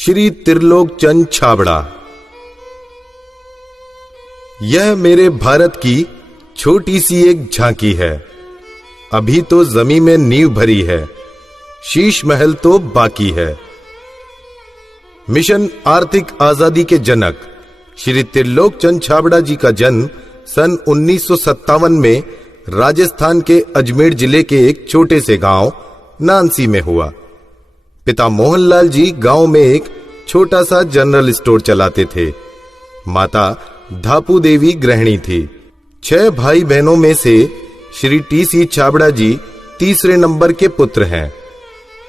श्री त्रिलोक चंद छाबड़ा। यह मेरे भारत की छोटी सी एक झांकी है। अभी तो जमीन में नींव भरी है, शीश महल तो बाकी है। मिशन आर्थिक आजादी के जनक श्री त्रिलोक चंद छाबड़ा जी का जन्म सन 1957 में राजस्थान के अजमेर जिले के एक छोटे से गांव नानसी में हुआ। पिता मोहनलाल जी गांव में एक छोटा सा जनरल स्टोर चलाते थे। माता धापू देवी गृहिणी थी। 6 भाई बहनों में से श्री टी.सी. छाबड़ा जी तीसरे नंबर के पुत्र हैं।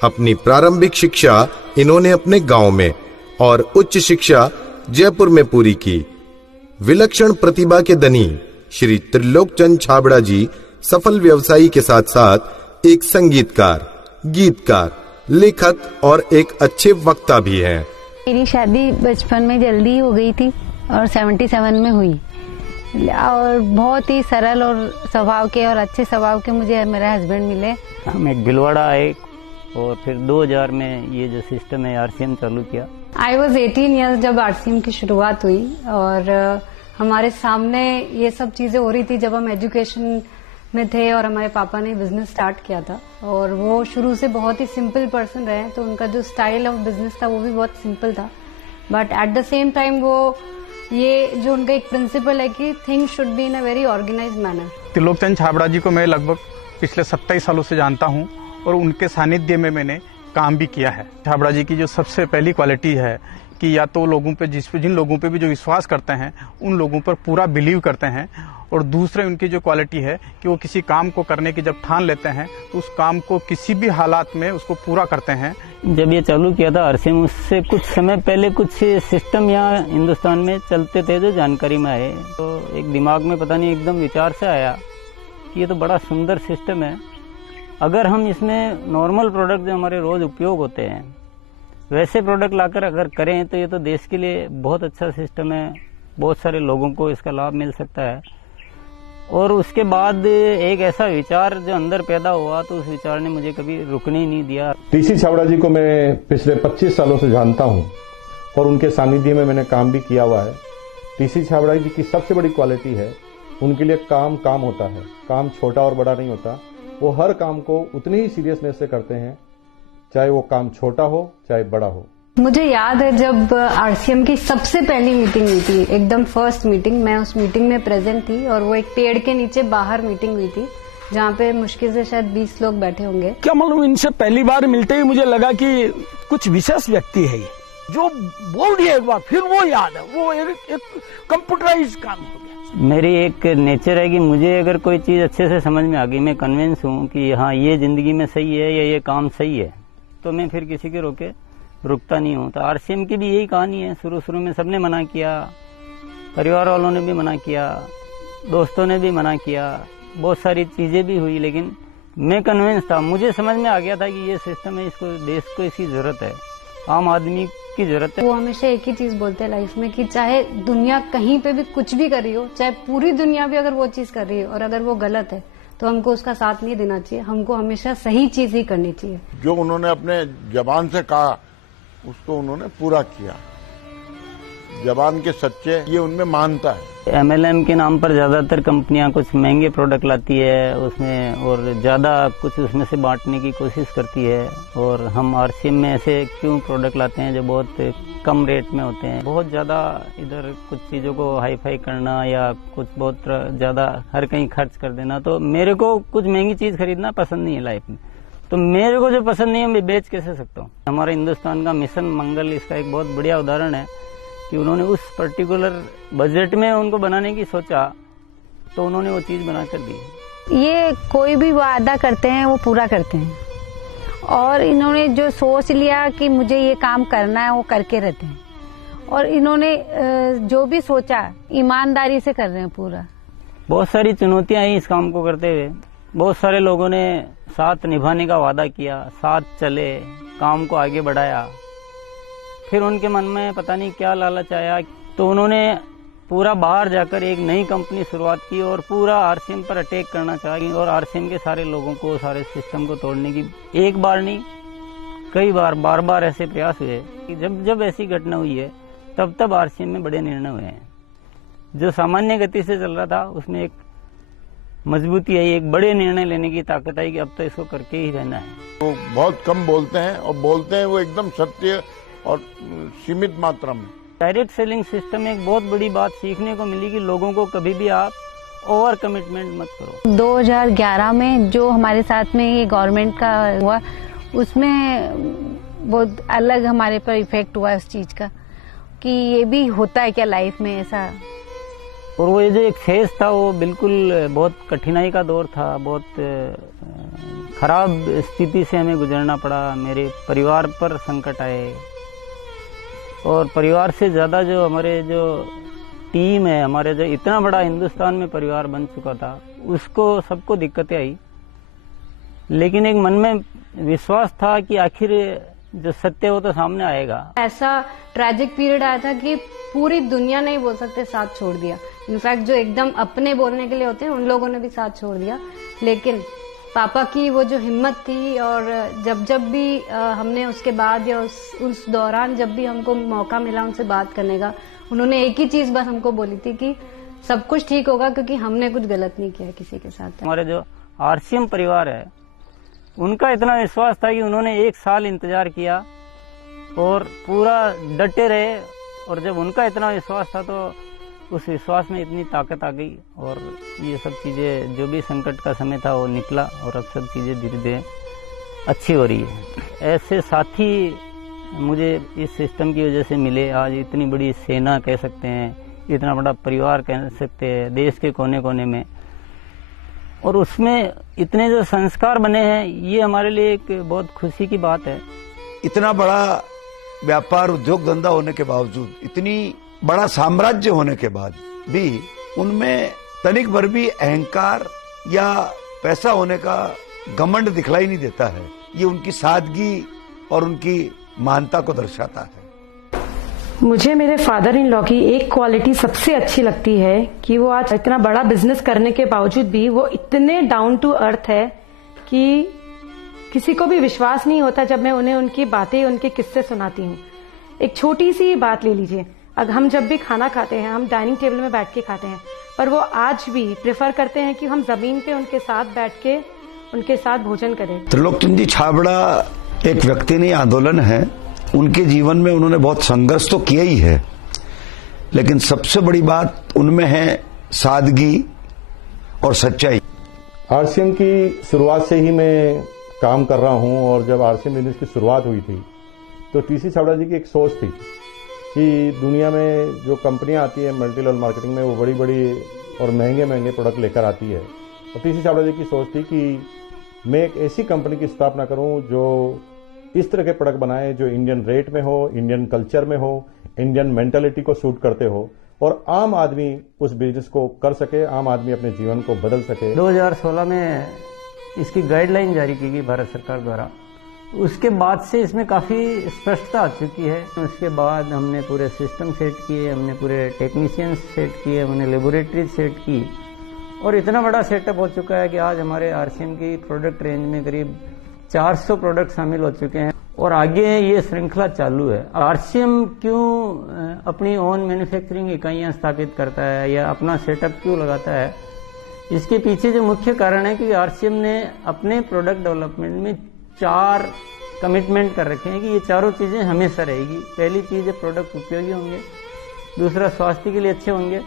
अपनी प्रारंभिक शिक्षा इन्होंने अपने गांव में और उच्च शिक्षा जयपुर में पूरी की। विलक्षण प्रतिभा के धनी श्री त्रिलोक चंद छाबड़ा जी सफल व्यवसायी के साथ साथ एक संगीतकार, गीतकार, लेखक और एक अच्छे वक्ता भी हैं। मेरी शादी बचपन में जल्दी हो गई थी और 77 में हुई और बहुत ही सरल और स्वभाव के और अच्छे स्वभाव के मुझे मेरे हस्बैंड मिले। हम एक भिलवाड़ा आए और फिर 2000 में ये जो सिस्टम है आरसीएम चालू किया। आई वॉज 18 ईयर्स जब आरसीएम की शुरुआत हुई और हमारे सामने ये सब चीजें हो रही थी जब हम एजुकेशन में थे और हमारे पापा ने बिजनेस स्टार्ट किया था और वो शुरू से बहुत ही सिंपल पर्सन रहे, तो उनका जो स्टाइल ऑफ बिजनेस था वो भी बहुत सिंपल था। But at the same time वो ये जो उनका एक प्रिंसिपल है कि things should be in a very organised manner. Trilok Chand Chhabra ji को मैं लगभग पिछले 27 सालों से जानता हूं और उनके सानिध्य में मैंने काम भी किया है। छाबड़ा जी की जो सबसे पहली क्वालिटी है कि या तो लोगों पे जिन लोगों पे भी जो विश्वास करते हैं उन लोगों पर पूरा बिलीव करते हैं, और दूसरे उनकी जो क्वालिटी है कि वो किसी काम को करने की जब ठान लेते हैं तो उस काम को किसी भी हालात में उसको पूरा करते हैं। जब ये चालू किया था आरसीएम, उससे कुछ समय पहले कुछ सिस्टम यहाँ हिंदुस्तान में चलते थे जो जानकारी में आए, तो एक दिमाग में पता नहीं एकदम विचार से आया कि ये तो बड़ा सुंदर सिस्टम है। अगर हम इसमें नॉर्मल प्रोडक्ट जो हमारे रोज उपयोग होते हैं वैसे प्रोडक्ट लाकर अगर करें तो ये तो देश के लिए बहुत अच्छा सिस्टम है, बहुत सारे लोगों को इसका लाभ मिल सकता है। और उसके बाद एक ऐसा विचार जो अंदर पैदा हुआ तो उस विचार ने मुझे कभी रुकने ही नहीं दिया। टी.सी. छाबड़ा जी को मैं पिछले 25 सालों से जानता हूं और उनके सानिध्य में मैंने काम भी किया हुआ है। टी.सी. छाबड़ा जी की सबसे बड़ी क्वालिटी है उनके लिए काम होता है। काम छोटा और बड़ा नहीं होता, वो हर काम को उतनी ही सीरियसनेस से करते हैं, चाहे वो काम छोटा हो चाहे बड़ा हो। मुझे याद है जब आरसीएम की सबसे पहली मीटिंग हुई थी, एकदम फर्स्ट मीटिंग, मैं उस मीटिंग में प्रेजेंट थी और वो एक पेड़ के नीचे बाहर मीटिंग हुई थी जहाँ पे मुश्किल से शायद 20 लोग बैठे होंगे। क्या मालूम, इनसे पहली बार मिलते ही मुझे लगा कि कुछ विशेष व्यक्ति है ये, जो बोल दिया एक बार फिर वो याद है, वो एक कंप्यूटराइज काम हो गया। मेरी एक नेचर है कि मुझे अगर कोई चीज अच्छे से समझ में आ गई, मैं कन्विंस हूँ कि हाँ ये जिंदगी में सही है या ये काम सही है, तो मैं फिर किसी के रोके रुकता नहीं हूँ। तो आरसीएम की भी यही कहानी है। शुरू में सबने मना किया, परिवार वालों ने भी मना किया, दोस्तों ने भी मना किया, बहुत सारी चीजें भी हुई, लेकिन मैं कन्विंस था, मुझे समझ में आ गया था कि ये सिस्टम है, इसको देश को इसकी जरूरत है, आम आदमी की जरूरत है। वो हमेशा एक ही चीज बोलते हैं लाइफ में कि चाहे दुनिया कहीं पे भी कुछ भी कर रही हो, चाहे पूरी दुनिया भी अगर वो चीज कर रही है और अगर वो गलत है तो हमको उसका साथ नहीं देना चाहिए, हमको हमेशा सही चीज ही करनी चाहिए। जो उन्होंने अपने जबान से कहा उसको उन्होंने पूरा किया। जबान के सच्चे, ये उनमें मानता है। एमएलएम के नाम पर ज्यादातर कंपनियां कुछ महंगे प्रोडक्ट लाती है उसमें और ज्यादा कुछ उसमें से बांटने की कोशिश करती है, और हम आरसीएम में ऐसे क्यों प्रोडक्ट लाते हैं जो बहुत कम रेट में होते हैं। बहुत ज्यादा इधर कुछ चीजों को हाई फाई करना या कुछ बहुत ज्यादा हर कहीं खर्च कर देना, तो मेरे को कुछ महंगी चीज खरीदना पसंद नहीं है लाइफ में। तो मेरे को जो पसंद नहीं है मैं बेच कैसे सकता हूँ। हमारे हिंदुस्तान का मिशन मंगल इसका एक बहुत बढ़िया उदाहरण है कि उन्होंने उस पर्टिकुलर बजट में उनको बनाने की सोचा तो उन्होंने वो चीज बना कर दी। ये कोई भी वादा करते हैं वो पूरा करते हैं, और इन्होंने जो सोच लिया कि मुझे ये काम करना है वो करके रहते हैं, और इन्होंने जो भी सोचा ईमानदारी से कर रहे हैं पूरा। बहुत सारी चुनौतियां आई इस काम को करते हुए। बहुत सारे लोगों ने साथ निभाने का वादा किया, साथ चले, काम को आगे बढ़ाया, फिर उनके मन में पता नहीं क्या लालच आया तो उन्होंने पूरा बाहर जाकर एक नई कंपनी शुरुआत की और पूरा आरसीएम पर अटैक करना चाहिए और आरसीएम के सारे लोगों को, सारे सिस्टम को तोड़ने की एक बार नहीं कई बार बार ऐसे प्रयास हुए कि जब ऐसी घटना हुई है तब आरसीएम में बड़े निर्णय हुए हैं। जो सामान्य गति से चल रहा था उसमें एक मजबूती आई, एक बड़े निर्णय लेने की ताकत आई कि अब तो इसको करके ही रहना है। वो बहुत कम बोलते हैं और बोलते हैं वो एकदम सत्य और सीमित मात्रा में। डायरेक्ट सेलिंग सिस्टम में एक बहुत बड़ी बात सीखने को मिली कि लोगों को कभी भी आप ओवर कमिटमेंट मत करो। 2011 में जो हमारे साथ में ये गवर्नमेंट का हुआ उसमें बहुत अलग हमारे पर इफेक्ट हुआ इस चीज का कि ये भी होता है क्या लाइफ में ऐसा। और वो ये जो एक फेज था वो बिल्कुल बहुत कठिनाई का दौर था, बहुत खराब स्थिति से हमें गुजरना पड़ा। मेरे परिवार पर संकट आए और परिवार से ज्यादा जो हमारे जो टीम है, हमारे जो इतना बड़ा हिंदुस्तान में परिवार बन चुका था, उसको सबको दिक्कतें आई। लेकिन एक मन में विश्वास था कि आखिर जो सत्य वो तो सामने आएगा। ऐसा ट्रैजिक पीरियड आया था कि पूरी दुनिया ने ही बोल सकते साथ छोड़ दिया। इनफैक्ट जो एकदम अपने बोलने के लिए होते हैं उन लोगों ने भी साथ छोड़ दिया। लेकिन पापा की वो जो हिम्मत थी और जब भी हमने उसके बाद या उस दौरान जब भी हमको मौका मिला उनसे बात करने का, उन्होंने एक ही चीज बस हमको बोली थी कि सब कुछ ठीक होगा क्योंकि हमने कुछ गलत नहीं किया किसी के साथ। हमारे जो आरसीएम परिवार है उनका इतना विश्वास था कि उन्होंने 1 साल इंतजार किया और पूरा डटे रहे। और जब उनका इतना विश्वास था तो उस विश्वास में इतनी ताकत आ गई और ये सब चीजें, जो भी संकट का समय था वो निकला और अब सब चीजें धीरे धीरे अच्छी हो रही है। ऐसे साथी मुझे इस सिस्टम की वजह से मिले। आज इतनी बड़ी सेना कह सकते हैं, इतना बड़ा परिवार कह सकते हैं देश के कोने कोने में, और उसमें इतने जो संस्कार बने हैं, ये हमारे लिए एक बहुत खुशी की बात है। इतना बड़ा व्यापार उद्योग धंधा होने के बावजूद, इतनी बड़ा साम्राज्य होने के बाद भी उनमें तनिक भर भी अहंकार या पैसा होने का घमंड दिखलाई नहीं देता है। ये उनकी सादगी और उनकी मानता को दर्शाता है। मुझे मेरे फादर इन लॉ की एक क्वालिटी सबसे अच्छी लगती है कि वो आज इतना बड़ा बिजनेस करने के बावजूद भी वो इतने डाउन टू अर्थ है कि किसी को भी विश्वास नहीं होता जब मैं उन्हें उनकी बातें, उनके किस्से सुनाती हूँ। एक छोटी सी बात ले लीजिए, अगर हम जब भी खाना खाते हैं हम डाइनिंग टेबल में बैठ के खाते हैं, पर वो आज भी प्रेफर करते हैं कि हम जमीन पे उनके साथ बैठ के उनके साथ भोजन करें। त्रिलोकचंद जी छाबड़ा एक व्यक्ति नहीं, आंदोलन है। उनके जीवन में उन्होंने बहुत संघर्ष तो किया ही है, लेकिन सबसे बड़ी बात उनमें है सादगी और सच्चाई। आरसीएम की शुरुआत से ही मैं काम कर रहा हूं और जब आरसीएम बिजनेस की शुरुआत हुई थी तो टीसी छाबड़ा जी की एक सोच थी कि दुनिया में जो कंपनियां आती है मल्टी लेवल मार्केटिंग में, वो बड़ी बड़ी और महंगे महंगे प्रोडक्ट लेकर आती है। और टीसी छाबड़ा जी की सोच थी कि मैं एक ऐसी कंपनी की स्थापना करूं जो इस तरह के प्रोडक्ट बनाए जो इंडियन रेट में हो, इंडियन कल्चर में हो, इंडियन मेंटालिटी को सूट करते हो और आम आदमी उस बिजनेस को कर सके, आम आदमी अपने जीवन को बदल सके। 2016 में इसकी गाइडलाइन जारी की गई भारत सरकार द्वारा। उसके बाद से इसमें काफ़ी स्पष्टता आ चुकी है। उसके बाद हमने पूरे सिस्टम सेट किए, हमने पूरे टेक्नीशियंस सेट किए, हमने लेबोरेटरी सेट की और इतना बड़ा सेटअप हो चुका है कि आज हमारे आरसीएम की प्रोडक्ट रेंज में करीब 400 प्रोडक्ट शामिल हो चुके हैं और आगे ये श्रृंखला चालू है। आरसीएम क्यों अपनी ओन मैन्युफैक्चरिंग इकाइयां स्थापित करता है या अपना सेटअप क्यों लगाता है, इसके पीछे जो मुख्य कारण है कि आरसीएम ने अपने प्रोडक्ट डेवलपमेंट में 4 कमिटमेंट कर रखे हैं कि ये चारों चीजें हमेशा रहेगी। पहली चीज है प्रोडक्ट उपयोगी होंगे, दूसरा स्वास्थ्य के लिए अच्छे होंगे,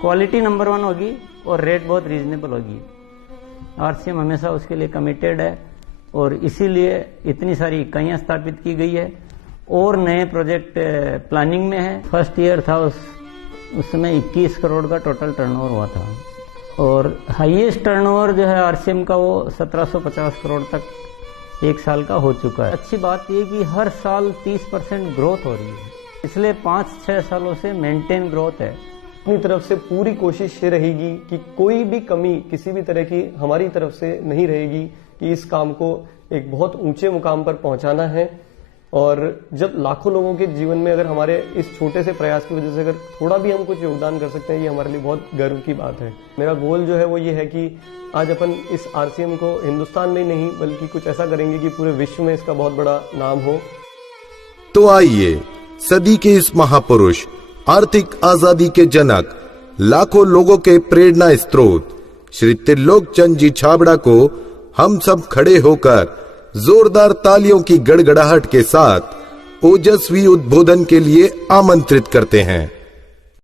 क्वालिटी नंबर 1 होगी और रेट बहुत रीजनेबल होगी। आरसीएम हमेशा उसके लिए कमिटेड है और इसीलिए इतनी सारी इकाइयां स्थापित की गई है और नए प्रोजेक्ट प्लानिंग में है। फर्स्ट ईयर था उस समय 21 करोड़ का टोटल टर्नओवर हुआ था और हाईएस्ट टर्नओवर जो है आरसीएम का वो 1750 करोड़ तक एक साल का हो चुका है। अच्छी बात यह कि हर साल 30% ग्रोथ हो रही है, पिछले 5-6 सालों से मेंटेन ग्रोथ है। अपनी तरफ से पूरी कोशिश ये रहेगी कि कोई भी कमी किसी भी तरह की हमारी तरफ से नहीं रहेगी कि इस काम को एक बहुत ऊंचे मुकाम पर पहुंचाना है और जब लाखों लोगों के जीवन में अगर हमारे इस छोटे से प्रयास की वजह से अगर थोड़ा भी हम कुछ योगदान कर सकते हैं, ये हमारे लिए बहुत गर्व की बात है। मेरा गोल जो है वो ये है कि आज अपन इस आरसीएम को हिंदुस्तान में नहीं बल्कि कुछ ऐसा करेंगे कि पूरे विश्व में इसका बहुत बड़ा नाम हो। तो आइए सदी के इस महापुरुष, आर्थिक आजादी के जनक, लाखों लोगों के प्रेरणा स्रोत श्री त्रिलोक चंद जी छाबड़ा को हम सब खड़े होकर जोरदार तालियों की गड़गड़ाहट के साथ ओजस्वी उद्बोधन के लिए आमंत्रित करते हैं।